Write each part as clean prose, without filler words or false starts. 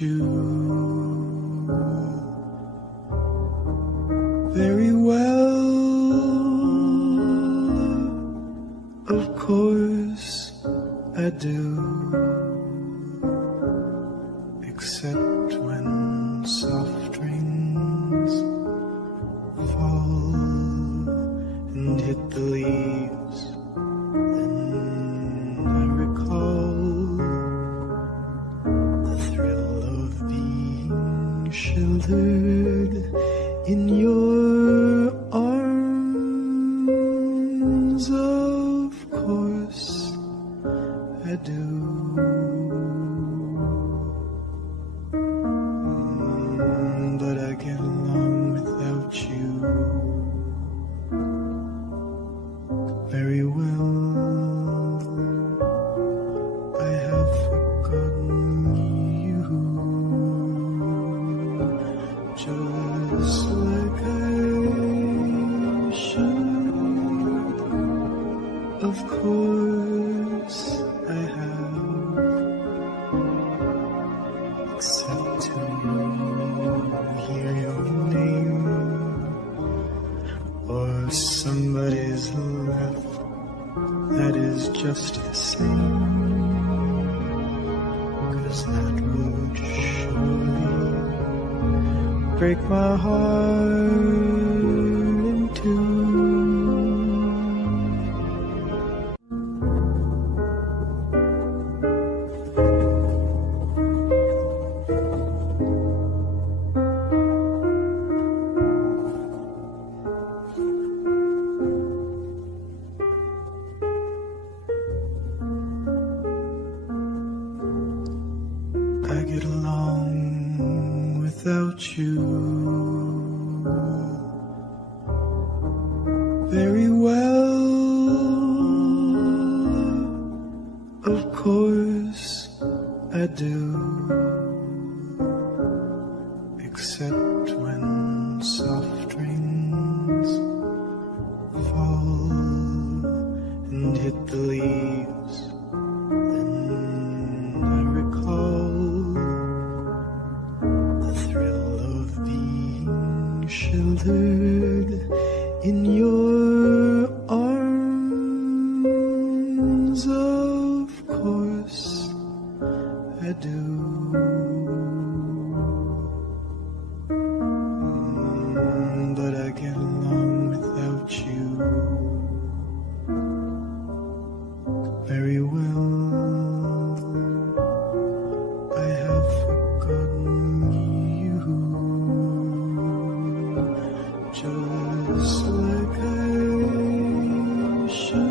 you. Very well, of course I do, except when soft rains fall and hit the leaves. Then I recall the thrill of being sheltered in your arms. Of course I do. But I get along without you very well. I have forgotten you, just like I should. Of course I have, except to hear your name or somebody's laugh. That is just the same, 'cause that would surely break my heart in two. I get along without you very well. Of course I do, except when soft rains fall and hit the leaves. Then I recall the thrill of being sheltered in your arms. Of course I do. But I get along without you very well. I have forgotten you, just like I should.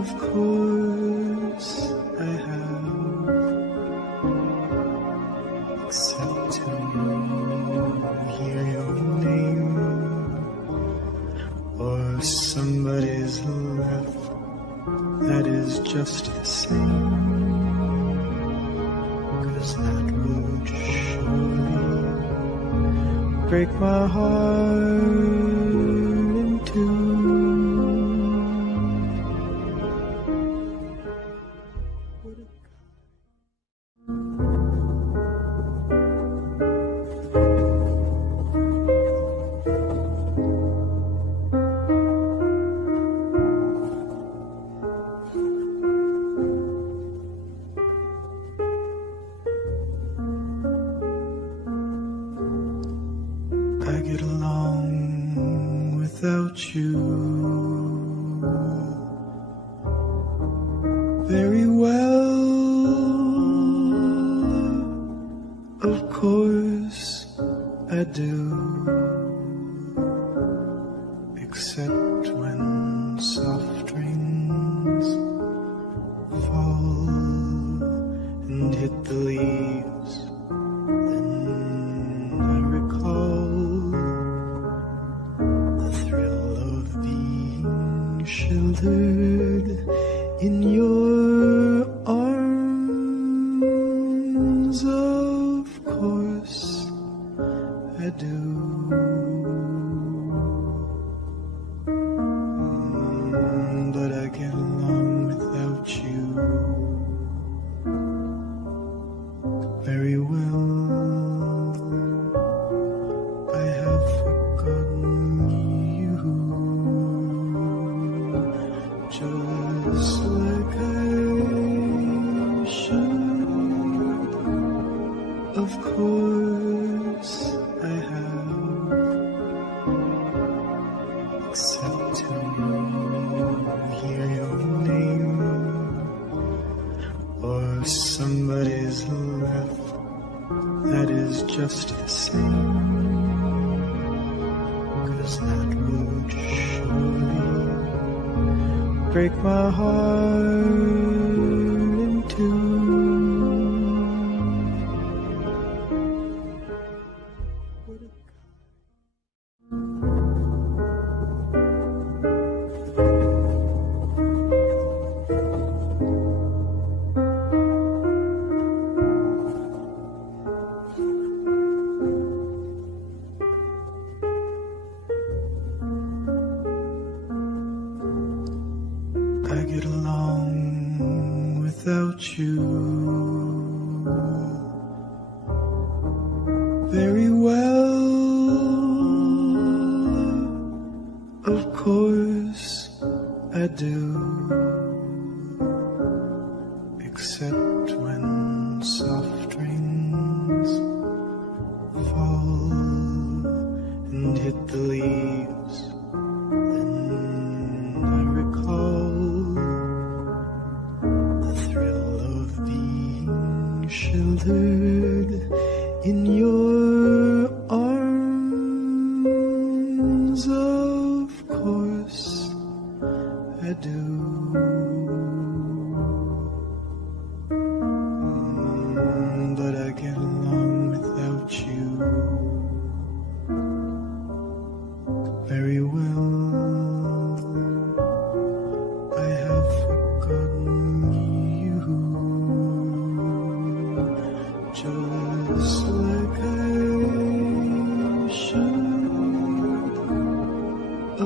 Of course I have, except to hear your name or somebody's laugh. That is just the same, 'cause that would surely break my heart in two. I get along without you very well. Of course I do, except when soft rains fall and hit the leaves. Then I recall the thrill of being sheltered in your arms. Of course I do. But I get along without you except to hear your name or somebody's laugh that is just the same, 'cause that would surely break my heart in two. I get along without you very well. Of course I do, except when soft rains fall and hit the leaves. Then I recall the thrill of being sheltered in your arms. Of course I do. But I get along without you very well. I have forgotten you, just like I should.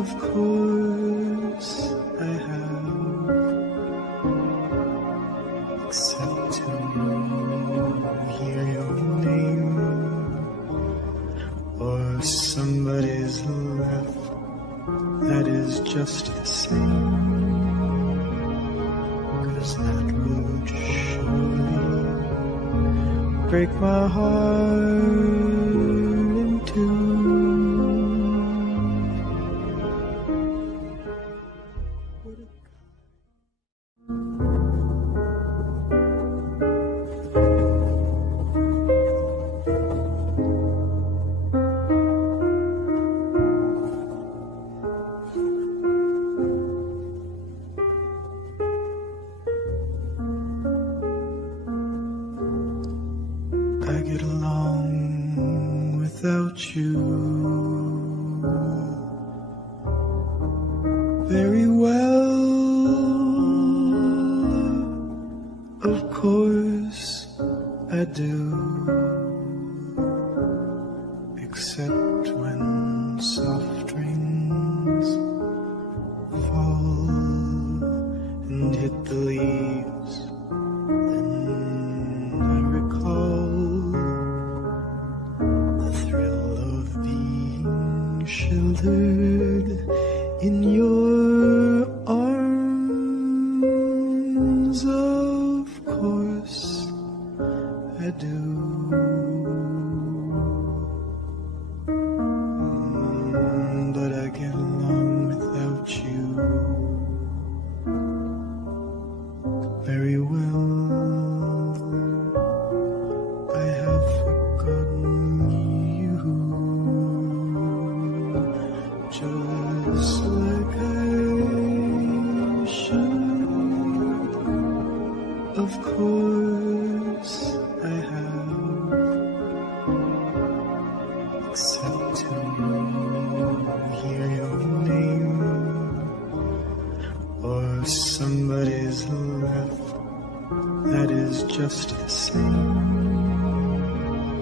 Of course I have, except to hear your name or somebody's laugh that is just the same, 'cause that would surely break my heart in two. I get along without you very well. Of course I do, except when soft rains fall and hit the leaves. Then I recall the thrill of being sheltered in your arms. Of course I do. But I get along without you very well. I have forgotten you, just like I should. Of course I have, except to hear your name or somebody's laugh that is just the same,